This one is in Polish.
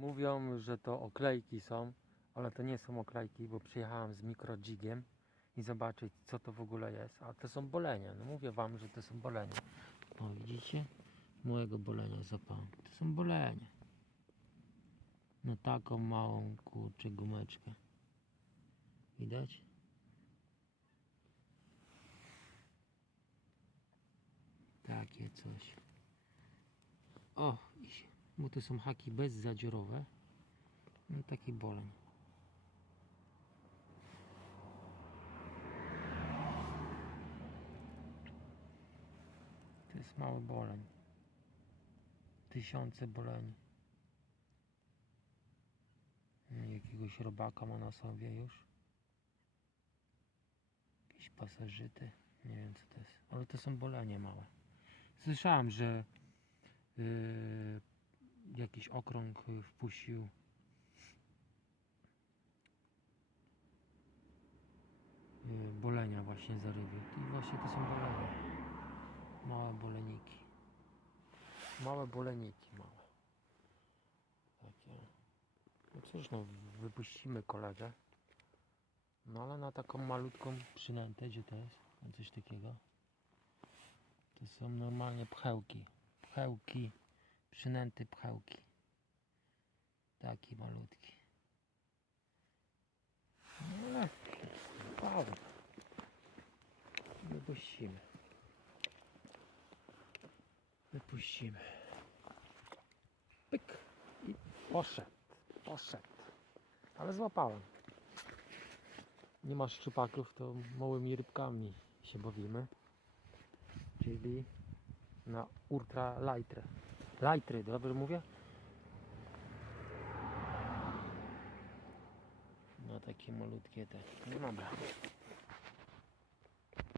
Mówią, że to oklejki są, ale to nie są oklejki, bo przyjechałem z mikrodzigiem i zobaczyć co to w ogóle jest. A to są bolenia. No mówię wam, że to są bolenia. O widzicie? Mojego bolenia zapałem. To są bolenia. No taką małą kurczę gumeczkę. Widać? Takie coś. O, i się- bo to są haki bezzadziorowe. No taki boleń. To jest mały boleń. Tysiące boleni. Jakiegoś robaka ma na sobie już. Jakieś pasożyty. Nie wiem co to jest. Ale to są bolenie małe. Słyszałem, że yy, jakiś okrąg y, wpuścił yy, bolenia właśnie zarybił. I właśnie to są bolenia. Małe boleniki. Małe boleniki małe. Takie. No cóż no, wypuścimy kolegę. No ale na taką malutką przynętę, gdzie to jest? Na coś takiego. To są normalnie pchełki. Pchełki. Przynęty pchełki. Taki malutki. No. Wypuścimy. Wypuścimy. Pyk. I poszedł. Poszedł. Ale złapałem. Nie ma szczupaków, to małymi rybkami się bawimy. Czyli na ultra lightre. Lightry, dobrze mówię? No takie malutkie te. No dobra.